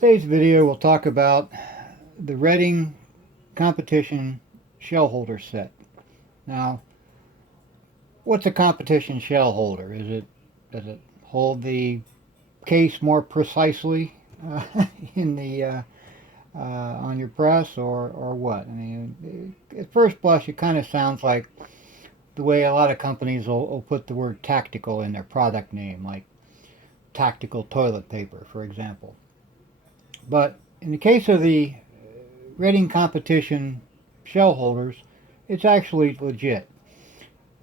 Today's video will talk about the Reading competition shell holder set. Now, what's a competition shell holder? Does it hold the case more precisely uh, in the on your press, or what? I mean, at first blush, it kind of sounds like the way a lot of companies will put the word tactical in their product name, like tactical toilet paper, for example. But in the case of the Reading competition shell holders, it's actually legit.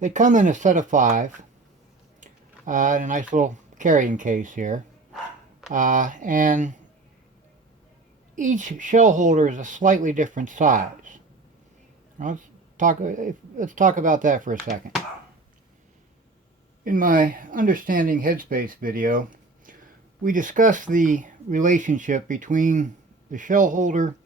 They come in a set of 5, in a nice little carrying case here, and each shell holder is a slightly different size. Now let's talk about that for a second. In my Understanding Headspace video, we discussed the relationship between the shell holder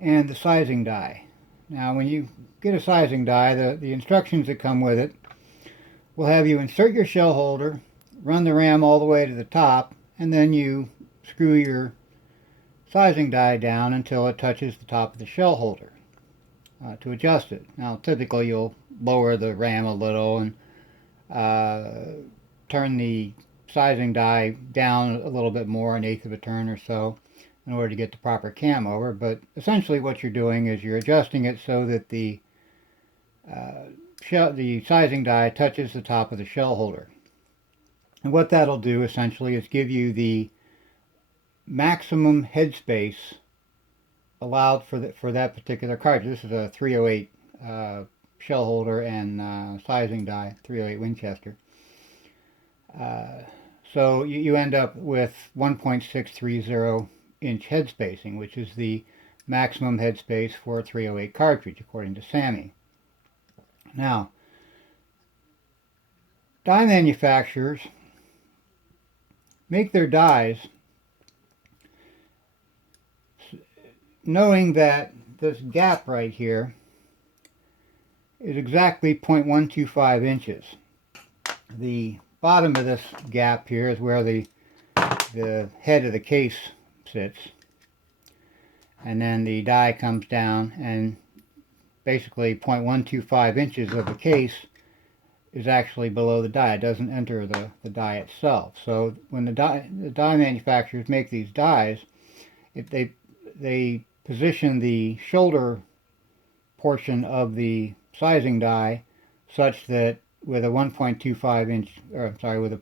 and the sizing die. Now, when you get a sizing die, the instructions that come with it will have you insert your shell holder, run the ram all the way to the top, and then you screw your sizing die down until it touches the top of the shell holder to adjust it. Now, typically you'll lower the ram a little and turn the sizing die down a little bit more, an eighth of a turn or so, in order to get the proper cam over. But essentially what you're doing is you're adjusting it so that the sizing die touches the top of the shell holder. And what that'll do essentially is give you the maximum headspace allowed for that particular cartridge. This is a 308 shell holder and sizing die, 308 Winchester. So you end up with 1.630 inch head spacing, which is the maximum head space for a 308 cartridge, according to Sammy. Now, die manufacturers make their dies knowing that this gap right here is exactly 0.125 inches. The bottom of this gap here is where the head of the case sits, and then the die comes down, and basically 0.125 inches of the case is actually below the die. It doesn't enter the die itself. So when the die manufacturers make these dies, they position the shoulder portion of the sizing die such that with a 1.25 inch, or I'm sorry, with a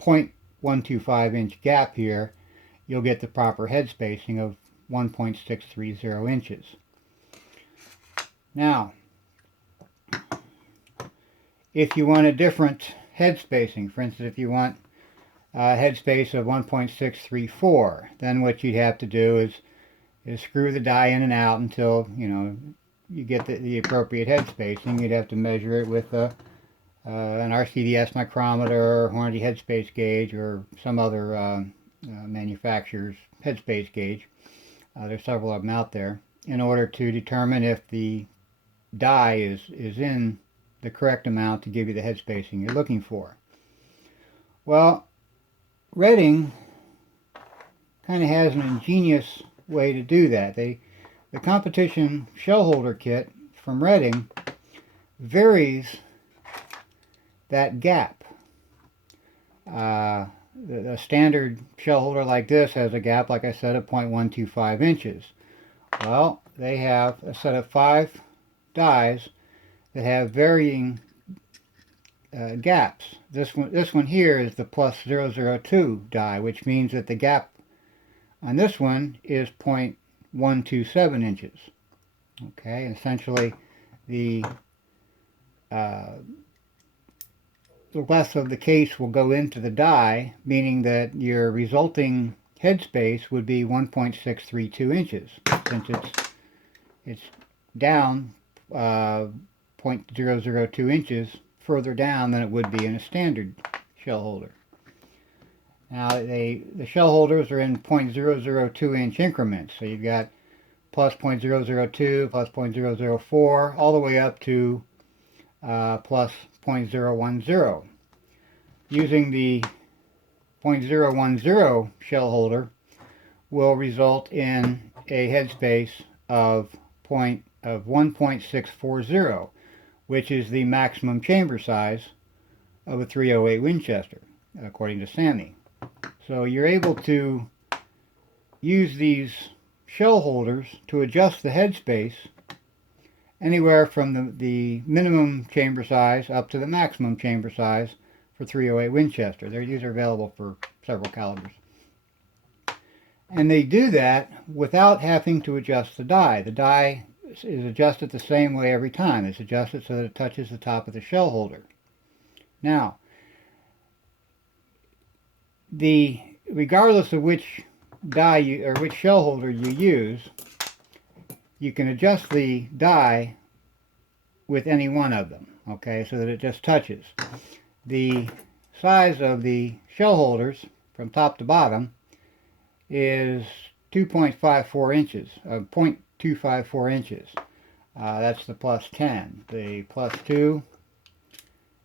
0.125 inch gap here, you'll get the proper head spacing of 1.630 inches. Now, if you want a different head spacing, for instance, if you want a head space of 1.634, then what you'd have to do is screw the die in and out until you get the appropriate head spacing. You'd have to measure it with an RCDS micrometer, Hornady headspace gauge, or some other manufacturer's headspace gauge. There's several of them out there, in order to determine if the die is in the correct amount to give you the head spacing you're looking for. Well, Reading kind of has an ingenious way to do that. The competition shell holder kit from Reading varies that gap. The standard shell holder like this has a gap, like I said, of 0.125 inches. Well, they have a set of 5 dies that have varying gaps. This one here is the plus 002 die, which means that the gap on this one is 0.127 inches. Okay, essentially the length of the case will go into the die, meaning that your resulting head space would be 1.632 inches, since it's down 0.002 inches further down than it would be in a standard shell holder. Now, the shell holders are in 0.002 inch increments, so you've got plus 0.002, plus 0.004, all the way up to plus 0.010. Using the 0.010 shell holder, will result in a headspace of 1.640, which is the maximum chamber size of a 308 Winchester, according to Sammy. So you're able to use these shell holders to adjust the headspace anywhere from the minimum chamber size up to the maximum chamber size for 308 Winchester. These are available for several calibers. And they do that without having to adjust the die. The die is adjusted the same way every time. It's adjusted so that it touches the top of the shell holder. Now, regardless of which die or which shell holder you use, you can adjust the die with any one of them, okay, so that it just touches. The size of the shell holders from top to bottom is 2.54 inches, 0.254 inches. That's the plus 10. The plus 2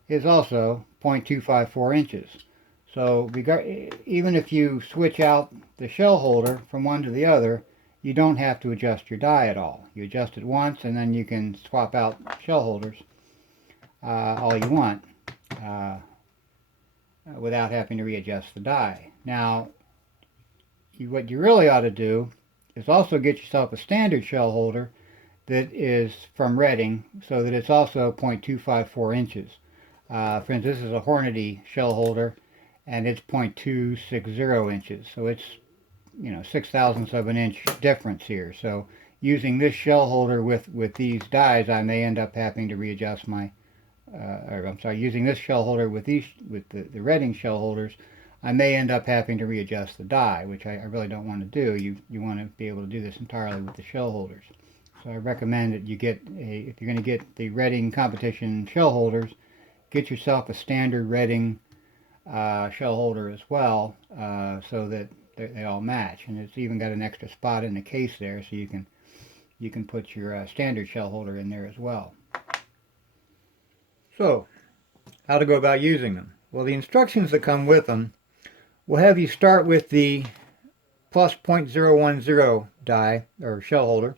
is also 0.254 inches. So even if you switch out the shell holder from one to the other, you don't have to adjust your die at all. You adjust it once and then you can swap out shell holders all you want without having to readjust the die. Now, what you really ought to do is also get yourself a standard shell holder that is from Redding, so that it's also 0.254 inches. For instance, this is a Hornady shell holder, and it's 0.260 inches. So it's, 0.006 of an inch difference here. So using this shell holder with these dies, I may end up having to readjust my, using this shell holder with the Redding shell holders, I may end up having to readjust the die, which I really don't want to do. You want to be able to do this entirely with the shell holders. So I recommend that you get if you're going to get the Redding competition shell holders, get yourself a standard Redding shell holder as well, so that they all match. And it's even got an extra spot in the case there, so you can put your standard shell holder in there as well. So, how to go about using them? Well, the instructions that come with them will have you start with the plus 0.010 die or shell holder.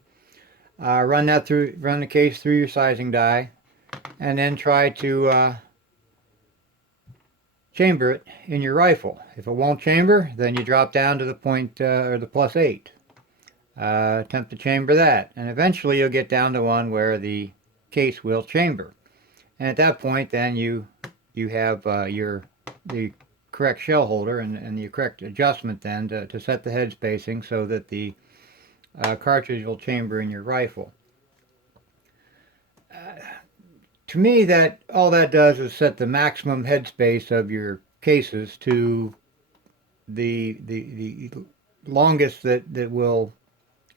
Run the case through your sizing die, and then try to chamber it in your rifle. If it won't chamber, then you drop down to the the plus 8. Attempt to chamber that, and eventually you'll get down to one where the case will chamber. And at that point, then you have the correct shell holder and the correct adjustment then to set the head spacing so that the cartridge will chamber in your rifle. To me, all that does is set the maximum headspace of your cases to the longest that will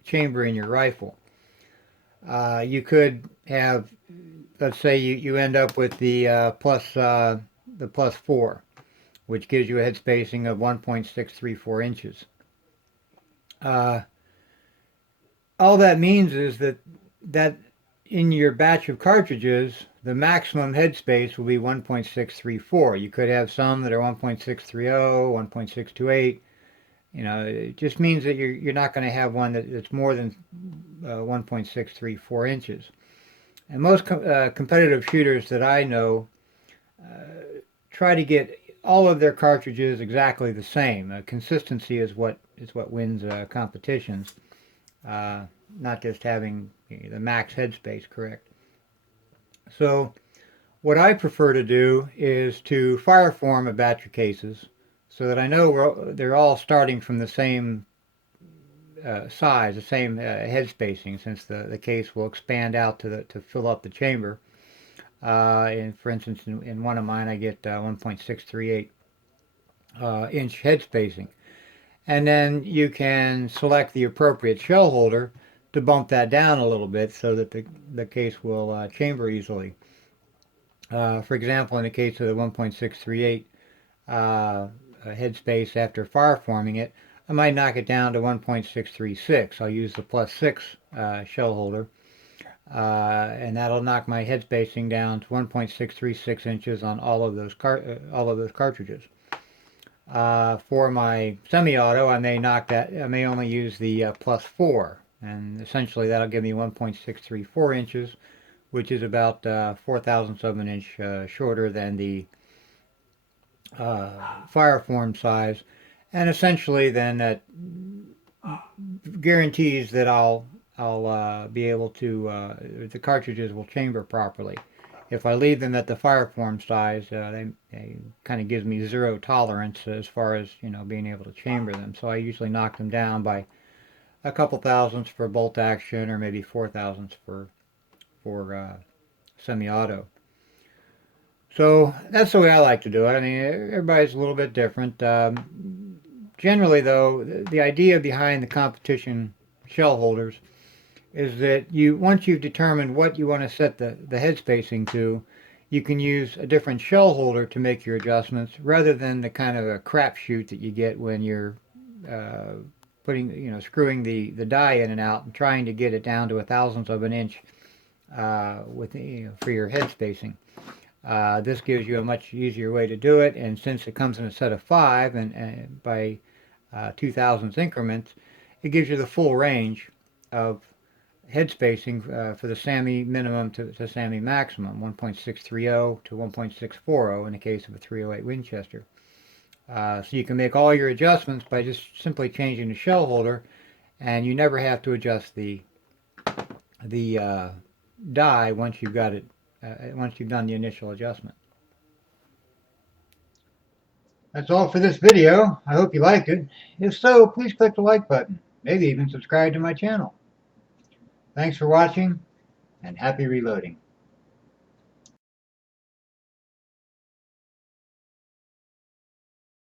chamber in your rifle. You could have, let's say you end up with the plus 4, which gives you a head spacing of 1.634 inches. All that means is that in your batch of cartridges, the maximum headspace will be 1.634. You could have some that are 1.630, 1.628. It just means that you're not going to have one that's more than 1.634 inches. And most competitive shooters that I know try to get all of their cartridges exactly the same. Consistency is what wins competitions, not just having the max headspace correct. So what I prefer to do is to fire form a batch of cases so that I know they're all starting from the same size, the same head spacing, since the case will expand out to fill up the chamber. And for instance, in one of mine, I get 1.638 inch head spacing. And then you can select the appropriate shell holder to bump that down a little bit so that the case will chamber easily. For example, in the case of the 1.638 headspace after fire forming it, I might knock it down to 1.636. I'll use the plus 6 shell holder, and that'll knock my head spacing down to 1.636 inches on all of those cartridges. For my semi-auto, I may only use the +4, and essentially that'll give me 1.634 inches, which is about 4 thousandths of an inch shorter than the fireform size, and essentially then that guarantees that I'll be able to the cartridges will chamber properly. If I leave them at the fireform size, they kind of gives me zero tolerance as far as being able to chamber them. So I usually knock them down by a couple thousandths for bolt action, or maybe 4 thousandths for semi-auto. So that's the way I like to do it. I mean, everybody's a little bit different. Generally, though, the idea behind the competition shell holders is that once you've determined what you want to set the head spacing to, you can use a different shell holder to make your adjustments, rather than the kind of a crapshoot that you get when you're screwing the die in and out and trying to get it down to a thousandth of an inch for your head spacing. This gives you a much easier way to do it, and since it comes in a set of 5 and by 2 thousandths increments, it gives you the full range of head spacing for the SAMI minimum to SAMI maximum, 1.630 to 1.640 in the case of a 308 Winchester. So you can make all your adjustments by just simply changing the shell holder, and you never have to adjust the die once you've got it. Once you've done the initial adjustment. That's all for this video. I hope you liked it. If so, please click the like button. Maybe even subscribe to my channel. Thanks for watching, and happy reloading.